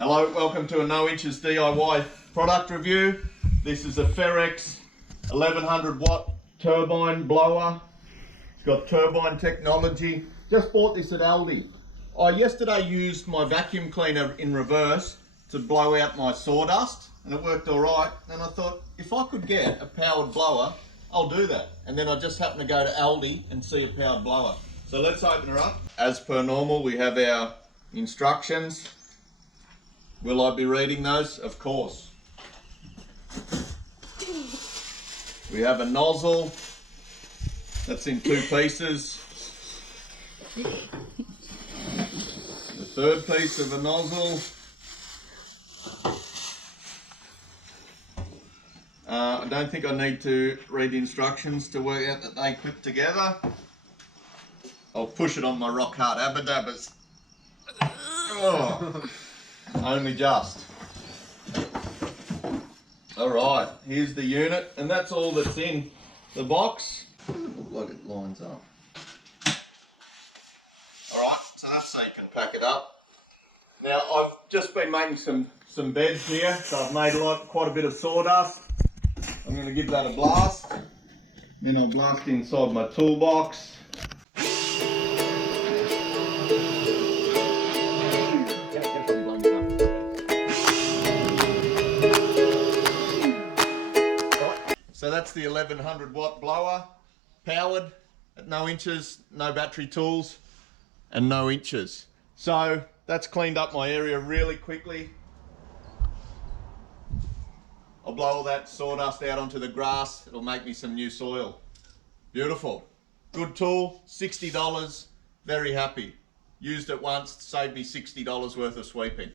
Hello, welcome to a No Inches DIY product review. This is a Ferrex 1100 watt turbine blower. It's got turbine technology. Just bought this at Aldi. I yesterday used my vacuum cleaner in reverse to blow out my sawdust and it worked all right. And I thought, if I could get a powered blower, I'll do that. And then I just happened to go to Aldi and see a powered blower. So let's open her up. As per normal, we have our instructions. Will I be reading those? Of course. We have a nozzle that's in two pieces. The third piece of a nozzle. I don't think I need to read the instructions to work out that they clip together. I'll push it on my rock hard abadabbas. Oh. Only just. Alright, here's the unit, and that's all that's in the box. Look like it lines up. Alright, so that's so you can pack it up. Now, I've just been making some beds here, so I've made quite a bit of sawdust. I'm going to give that a blast. Then I'll blast inside my toolbox. So that's the 1100 watt blower, powered at no inches, no battery tools, and no inches. So that's cleaned up my area really quickly. I'll blow all that sawdust out onto the grass. It'll make me some new soil. Beautiful. Good tool, $60, very happy. Used it once, saved me $60 worth of sweeping.